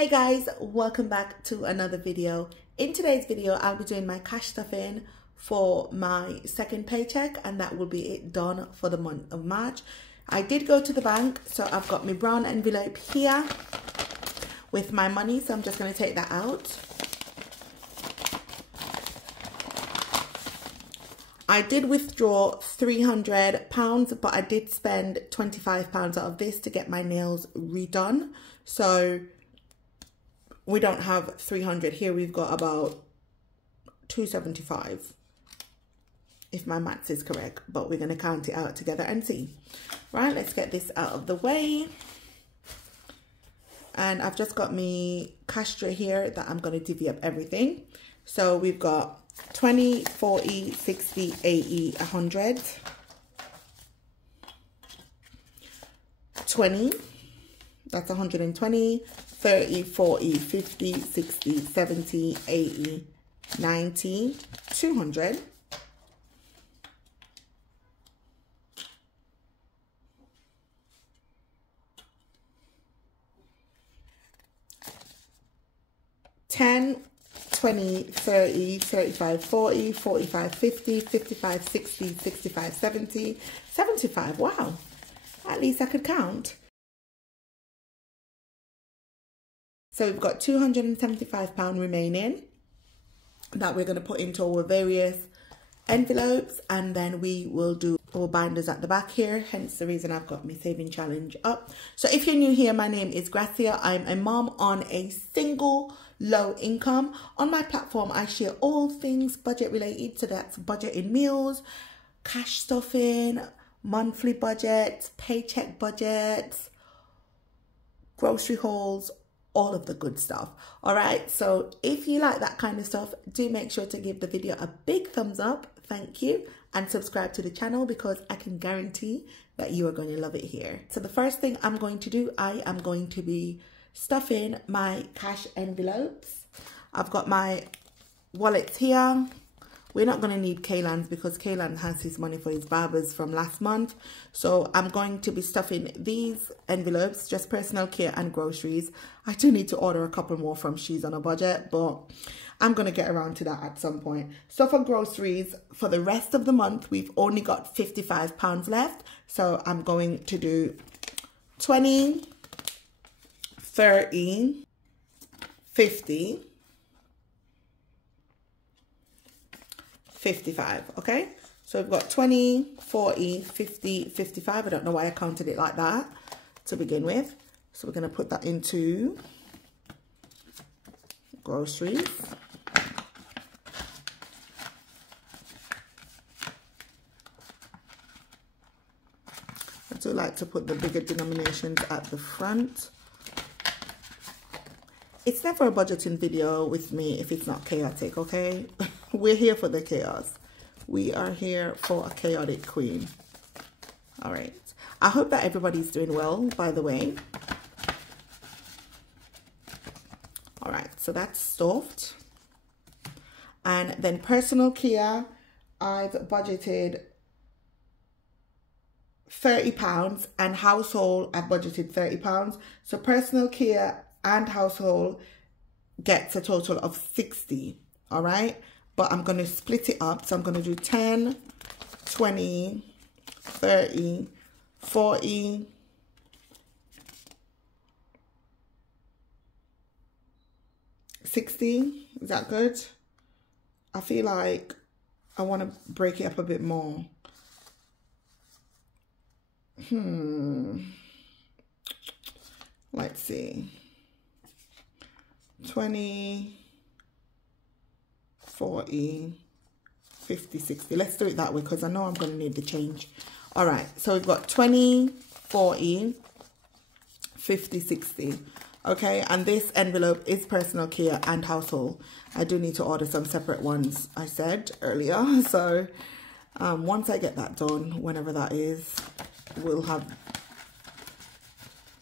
Hey guys, welcome back to another video. In today's video, I'll be doing my cash stuffing for my second paycheck, and that will be it done for the month of March. I did go to the bank, so I've got my brown envelope here with my money, so I'm just going to take that out. I did withdraw £300, but I did spend £25 out of this to get my nails redone. So we don't have 300 here. We've got about 275, if my maths is correct, but we're going to count it out together and see. Right, let's get this out of the way. And I've just got me cash tray here that I'm going to divvy up everything. So we've got 20, 40, 60, 80, 100, 20, that's 120, 30, 40, 50, 60, 70, 80, 90, 200, 10, 20, 30, 35, 40, 45, 50, 55, 60, 65, 70, 75. Wow, at least I could count. So we've got £275 remaining that we're going to put into our various envelopes, and then we will do our binders at the back here, hence the reason I've got my saving challenge up. So if you're new here, my name is Gracia. I'm a mom on a single low income. On my platform, I share all things budget related, so that's budgeting meals, cash stuffing, monthly budgets, paycheck budgets, grocery hauls, all of the good stuff. All right, so if you like that kind of stuff, do make sure to give the video a big thumbs up, thank you, and subscribe to the channel, because I can guarantee that you are going to love it here. So the first thing I'm going to do, I am going to be stuffing my cash envelopes. I've got my wallets here. We're not going to need Kaylan's because Kaylan has his money for his barbers from last month. So I'm going to be stuffing these envelopes, just personal care and groceries. I do need to order a couple more from She's on a Budget, but I'm going to get around to that at some point. So for groceries, for the rest of the month, we've only got £55 left. So I'm going to do 20, 30, 50, 55, okay? So we've got 20, 40, 50, 55. I don't know why I counted it like that to begin with. So we're going to put that into groceries. I do like to put the bigger denominations at the front. It's never a budgeting video with me if it's not chaotic, okay? We're here for the chaos. We are here for a chaotic queen. All right. I hope that everybody's doing well, by the way. All right, so that's stuffed. And then personal care, I've budgeted £30, and household, I've budgeted £30. So personal care and household gets a total of 60, all right? But I'm going to split it up. So I'm going to do 10, 20, 30, 40, 60. Is that good? I feel like I want to break it up a bit more. Let's see. 20, 40, 50, 60. Let's do it that way because I know I'm going to need the change. All right, so we've got 20, 40, 50, 60. Okay, and this envelope is personal care and household. I do need to order some separate ones, I said earlier. So once I get that done, whenever that is, we'll have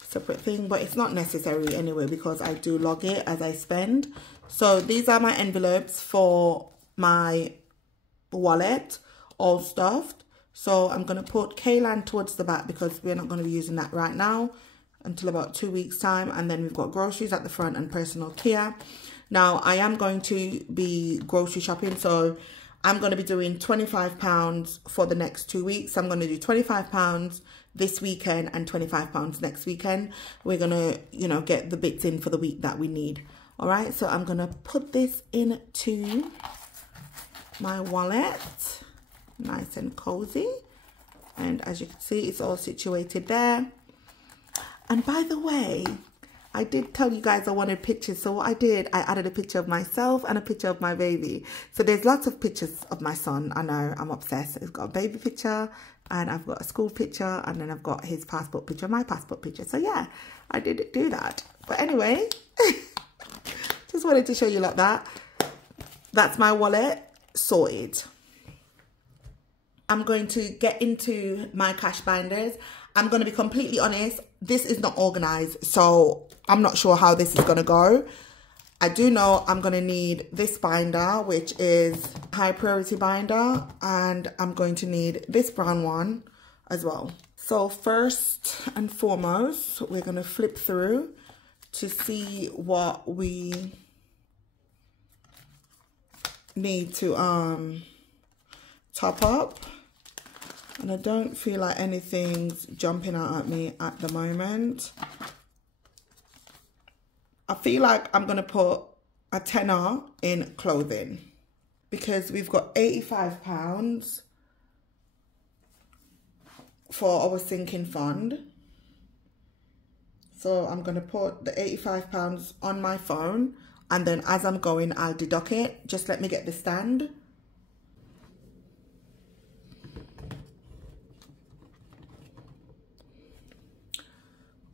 separate thing, but it's not necessary anyway because I do log it as I spend. So these are my envelopes for my wallet, all stuffed. So I'm going to put Kaylan towards the back because we're not going to be using that right now. until about 2 weeks time, and then we've got groceries at the front and personal care. Now I am going to be grocery shopping, so I'm going to be doing £25 for the next 2 weeks. I'm going to do £25 this weekend and £25 next weekend. We're going to, you know, get the bits in for the week that we need. All right, so I'm going to put this into my wallet, nice and cozy. And as you can see, it's all situated there. And by the way, I did tell you guys I wanted pictures. So what I did, I added a picture of myself and a picture of my baby. So there's lots of pictures of my son. I know, I'm obsessed. I've got a baby picture and I've got a school picture, and then I've got his passport picture, my passport picture. So yeah, I did do that. But anyway, just wanted to show you like that. That's my wallet sorted. I'm going to get into my cash binders. I'm going to be completely honest, this is not organized, so I'm not sure how this is going to go. I do know I'm going to need this binder, which is high priority binder, and I'm going to need this brown one as well. So first and foremost, we're going to flip through to see what we need to top up. And I don't feel like anything's jumping out at me at the moment. I feel like I'm going to put a tenner in clothing because we've got £85 for our sinking fund. So I'm going to put the £85 on my phone, and then as I'm going, I'll deduct it. Just let me get the stand.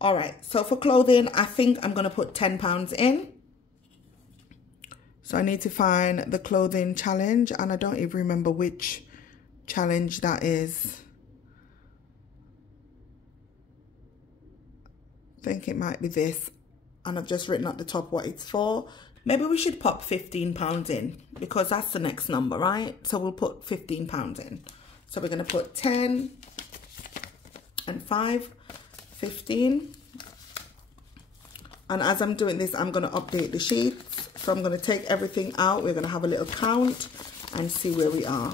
All right, so for clothing, I think I'm going to put £10 in. So I need to find the clothing challenge, and I don't even remember which challenge that is. I think it might be this, and I've just written at the top what it's for. Maybe we should pop £15 in because that's the next number, right? So we'll put £15 in. So we're going to put 10 and 5. 15. And as I'm doing this, I'm going to update the sheets. So I'm going to take everything out. We're going to have a little count and see where we are.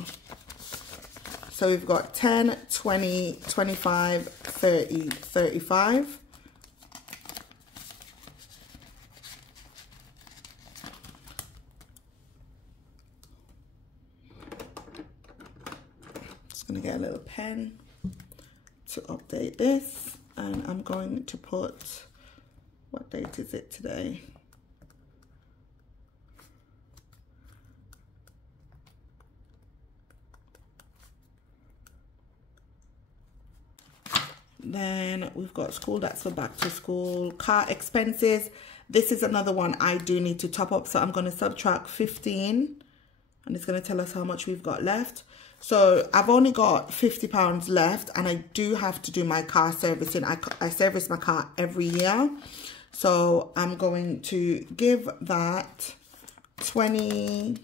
So we've got 10, 20, 25, 30, 35. Just going to get a little pen to update this. And I'm going to put, what date is it today? Then we've got school, that's for back to school. Car expenses, this is another one I do need to top up. So I'm going to subtract 15, and it's going to tell us how much we've got left. So I've only got £50 left, and I do have to do my car servicing. I service my car every year. So I'm going to give that 40.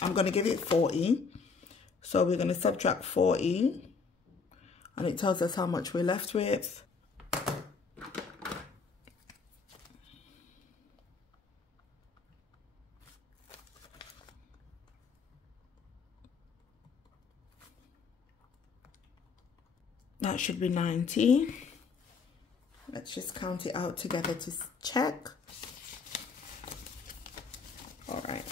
I'm going to give it 40. So we're going to subtract 40, and it tells us how much we're left with. That should be 90. Let's just count it out together to check. All right.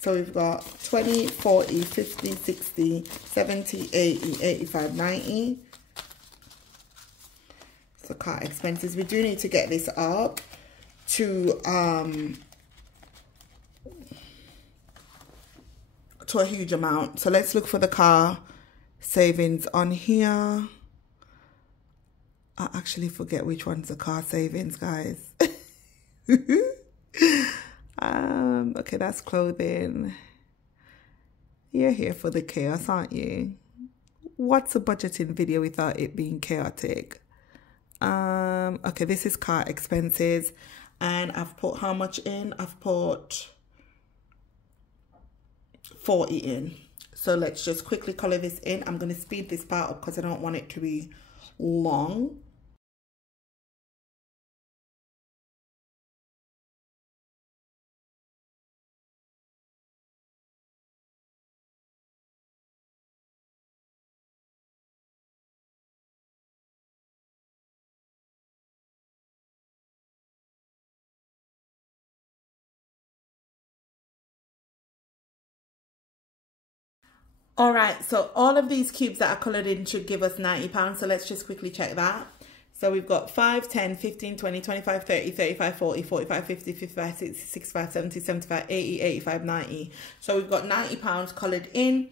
So we've got 20, 40, 50, 60, 70, 80, 85, 90. So car expenses. We do need to get this up to a huge amount. So let's look for the car savings on here. I actually forget which one's the car savings, guys. Okay, that's clothing. You're here for the chaos, aren't you? What's a budgeting video without it being chaotic? Okay, this is car expenses, and I've put how much in? I've put 40 in. So let's just quickly color this in. I'm going to speed this part up because I don't want it to be long. All right, so all of these cubes that are colored in should give us £90. So let's just quickly check that. So we've got 5, 10, 15, 20, 25, 30, 35, 40, 45, 50, 55, 60, 65, 70, 75, 80, 85, 90. So we've got £90 colored in.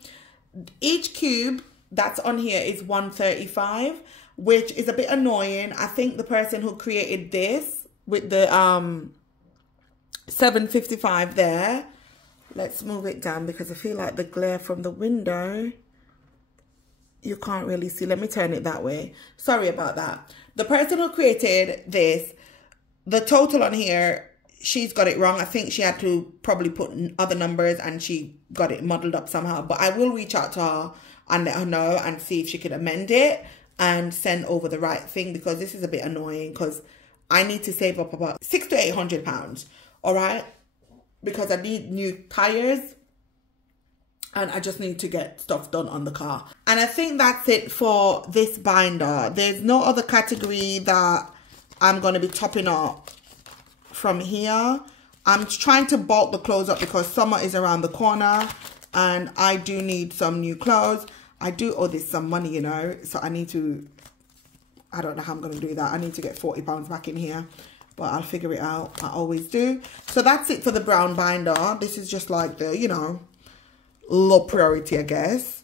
Each cube that's on here is $135, which is a bit annoying. I think the person who created this with the $7.55 there. Let's move it down because I feel like the glare from the window, you can't really see. Let me turn it that way. Sorry about that. The person who created this, the total on here, she's got it wrong. I think she had to probably put other numbers and she got it muddled up somehow. But I will reach out to her and let her know and see if she could amend it and send over the right thing, because this is a bit annoying because I need to save up about £600 to £800. All right. Because I need new tires and I just need to get stuff done on the car. And I think that's it for this binder. There's no other category that I'm going to be topping up from here. I'm trying to bulk the clothes up because summer is around the corner and I do need some new clothes. I do owe this some money, you know, so I need to, I don't know how I'm going to do that. I need to get £40 back in here. But I'll figure it out. I always do. So that's it for the brown binder. This is just like the, you know, low priority, I guess.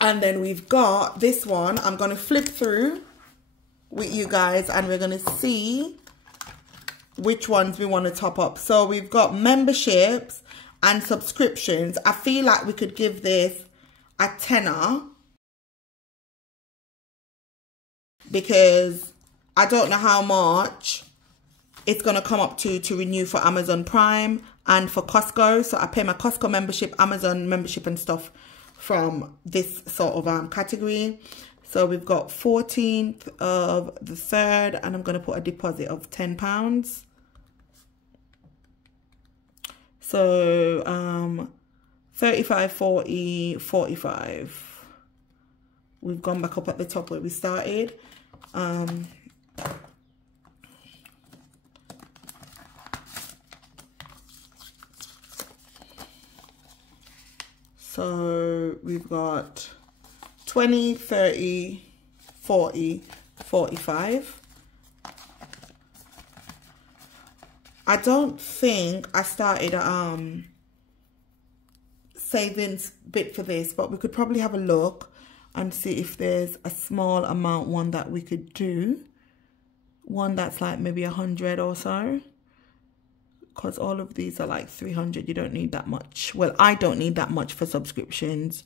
And then we've got this one. I'm going to flip through with you guys and we're going to see which ones we want to top up. So we've got memberships and subscriptions. I feel like we could give this a tenner because I don't know how much it's going to come up to renew for Amazon Prime and for Costco. So I pay my Costco membership, Amazon membership and stuff from this sort of category. So we've got 14th of the 3rd and I'm going to put a deposit of £10. So 35, 40, 45. We've gone back up at the top where we started. So we've got 20, 30, 40, 45. I don't think I started savings bit for this, but we could probably have a look and see if there's a small amount one that we could do. One that's like maybe 100 or so. Because all of these are like 300. You don't need that much. Well, I don't need that much for subscriptions.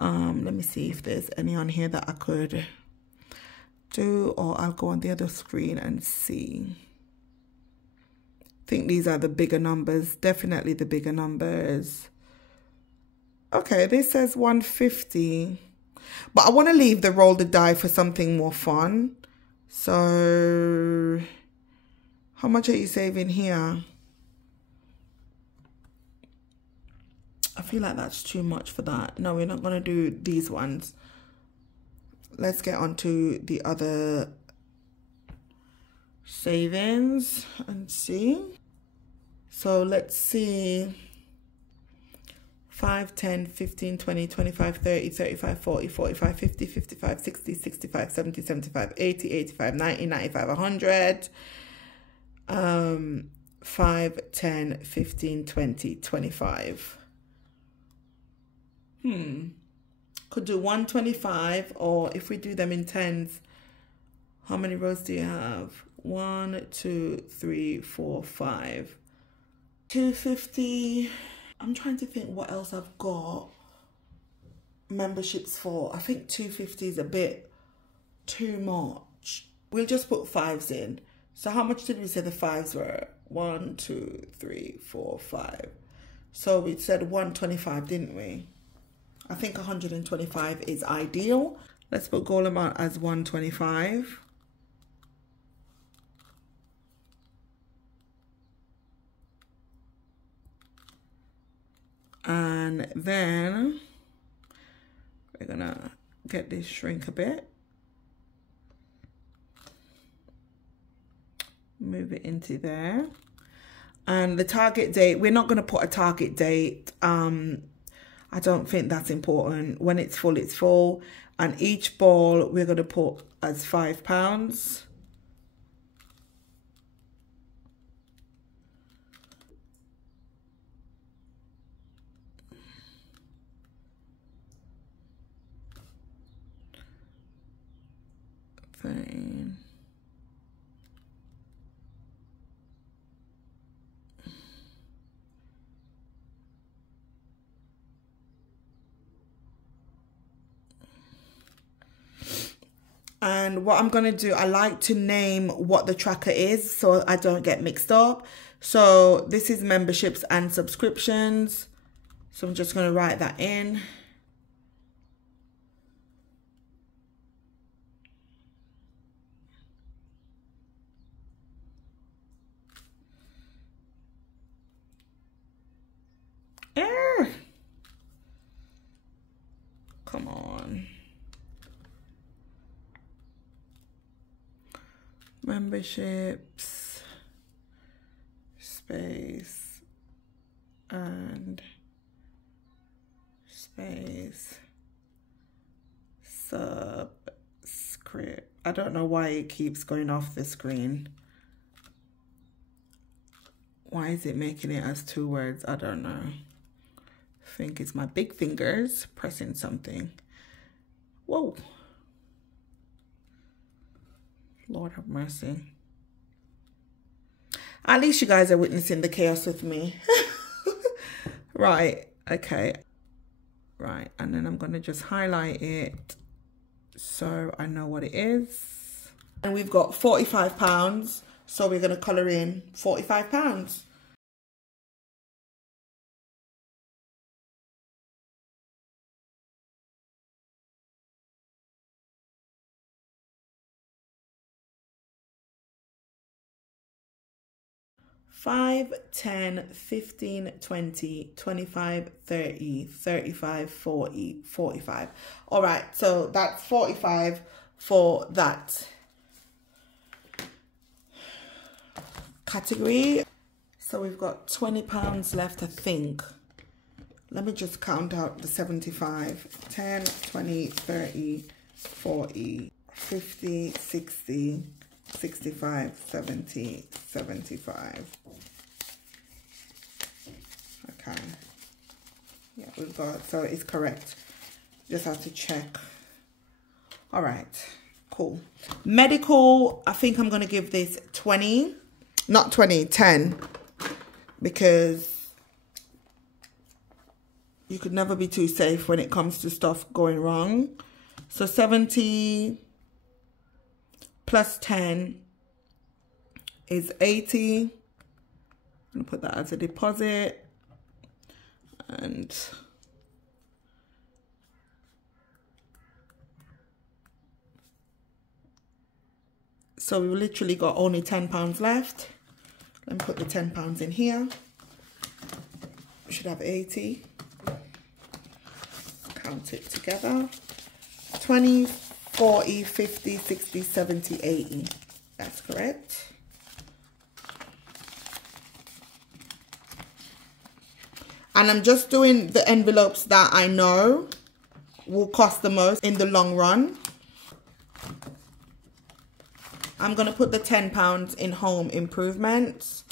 Let me see if there's any on here that I could do. Or I'll go on the other screen and see. I think these are the bigger numbers. Definitely the bigger numbers. Okay, this says 150. But I want to leave the roll the die for something more fun. So, how much are you saving here? I feel like that's too much for that. No, we're not going to do these ones. Let's get on to the other savings and see. So let's see. 5, 10, 15, 20, 25, 30, 35, 40, 45, 50, 55, 60, 65, 70, 75, 80, 85, 90, 95, 100. 5, 10, 15, 20, 25. Could do 125, or if we do them in tens, how many rows do you have? 1, 2, 3, 4, 5. 250. I'm trying to think what else I've got memberships for. I think 250 is a bit too much. We'll just put 5s in. So how much did we say the 5s were? 1, 2, 3, 4, 5. So we said 125, didn't we? I think 125 is ideal. Let's put goal amount as 125. And then we're gonna get this shrink a bit. Move it into there. And the target date, we're not gonna put a target date. I don't think that's important. When it's full, it's full. And each ball we're gonna put as £5. Fine. And what I'm going to do, I like to name what the tracker is so I don't get mixed up. So this is memberships and subscriptions. So I'm just going to write that in. Come on. Memberships, space, and space, subscript. I don't know why it keeps going off the screen. Why is it making it as 2 words? I don't know. I think it's my big fingers pressing something. Whoa. Lord have mercy. At least you guys are witnessing the chaos with me. Right, okay. Right, and then I'm going to just highlight it so I know what it is. And we've got £45, so we're going to colour in £45. $5, $10, $15, $20, $25, $30, $35, $40, $45. All right, so that's $45 for that category. So we've got £20 left, I think. Let me just count out the 75. 10, 20, 30, 40, 50, 60, 65, 70, 75. Okay. Yeah, we've got, so it's correct. Just have to check. All right, cool. Medical, I think I'm going to give this 20. Not 20, 10. Because you could never be too safe when it comes to stuff going wrong. So 70 plus 10 is 80. I'm going to put that as a deposit. And so we've literally got only £10 left. Let me put the £10 in here. We should have 80. Count it together. 20, 40, 50, 60, 70, 80. That's correct. And I'm just doing the envelopes that I know will cost the most in the long run. I'm going to put the £10 in home improvements.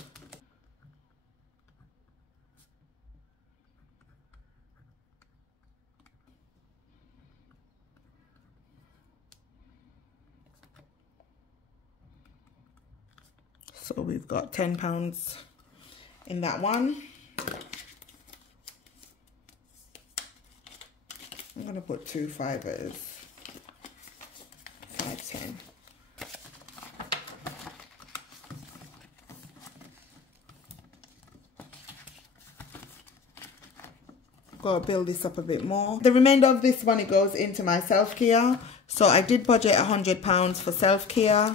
So we've got £10 in that one. I'm going to put 2 5s. 5, 10. Gotta build this up a bit more. The remainder of this money goes into my self-care. So I did budget £100 for self-care.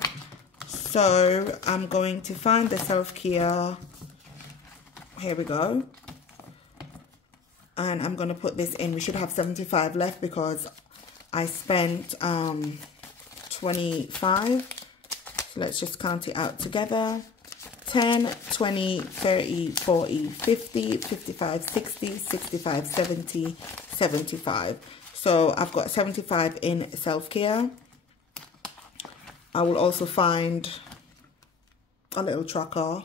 So I'm going to find the self-care. Here we go. And I'm going to put this in. We should have 75 left because I spent 25. So let's just count it out together. 10, 20, 30, 40, 50, 55, 60, 65, 70, 75. So I've got 75 in self-care. I will also find a little tracker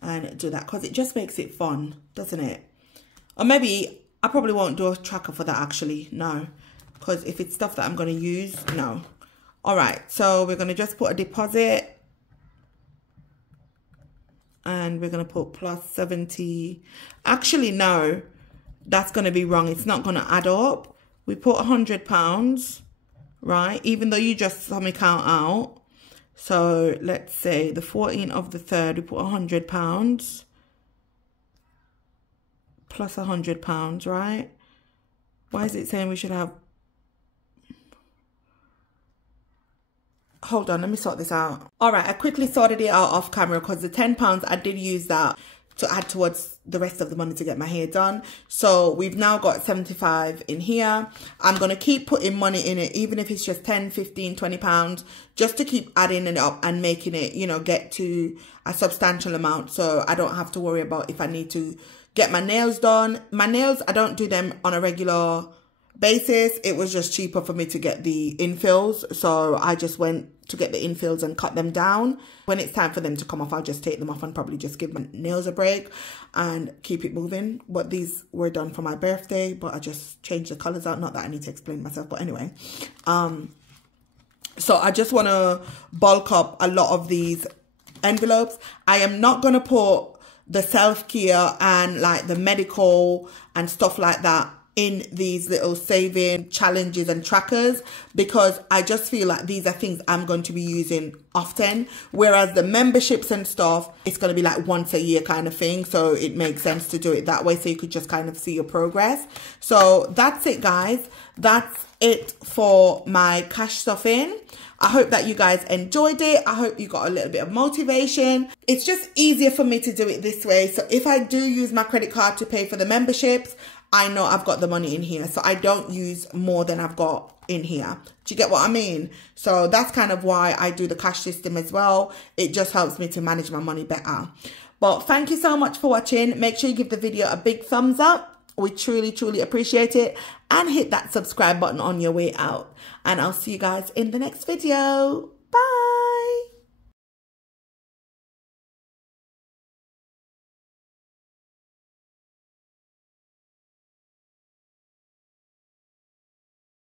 and do that because it just makes it fun, doesn't it? Or maybe I probably won't do a tracker for that actually. No, because if it's stuff that I'm going to use, no. All right, so we're going to just put a deposit. And we're going to put plus 70. Actually, no, that's going to be wrong. It's not going to add up. We put £100, right? Even though you just saw me count out. So let's say the 14th of the 3rd, we put £100 plus £100, right? Why is it saying we should have... Hold on, let me sort this out. All right, I quickly sorted it out off camera because the £10, I did use that to add towards the rest of the money to get my hair done. So we've now got 75 in here. I'm going to keep putting money in it, even if it's just 10, 15, 20 pounds, just to keep adding it up and making it, you know, get to a substantial amount. So I don't have to worry about if I need to get my nails done. My nails, I don't do them on a regular basis. It was just cheaper for me to get the infills, so I just went to get the infills and cut them down. When it's time for them to come off, I'll just take them off and probably just give my nails a break and keep it moving. But these were done for my birthday, but I just changed the colors out. Not that I need to explain myself, but anyway, so I just want to bulk up a lot of these envelopes. I am not going to put the self-care and like the medical and stuff like that in these little saving challenges and trackers, because I just feel like these are things I'm going to be using often, whereas the memberships and stuff, it's going to be like once a year kind of thing. So it makes sense to do it that way, so you could just kind of see your progress. So that's it, guys. That's it for my cash stuffing. I hope that you guys enjoyed it. I hope you got a little bit of motivation. It's just easier for me to do it this way. So if I do use my credit card to pay for the memberships, I know I've got the money in here, so I don't use more than I've got in here. Do you get what I mean? So that's kind of why I do the cash system as well. It just helps me to manage my money better. But thank you so much for watching. Make sure you give the video a big thumbs up. We truly, truly appreciate it. And hit that subscribe button on your way out. And I'll see you guys in the next video. Bye.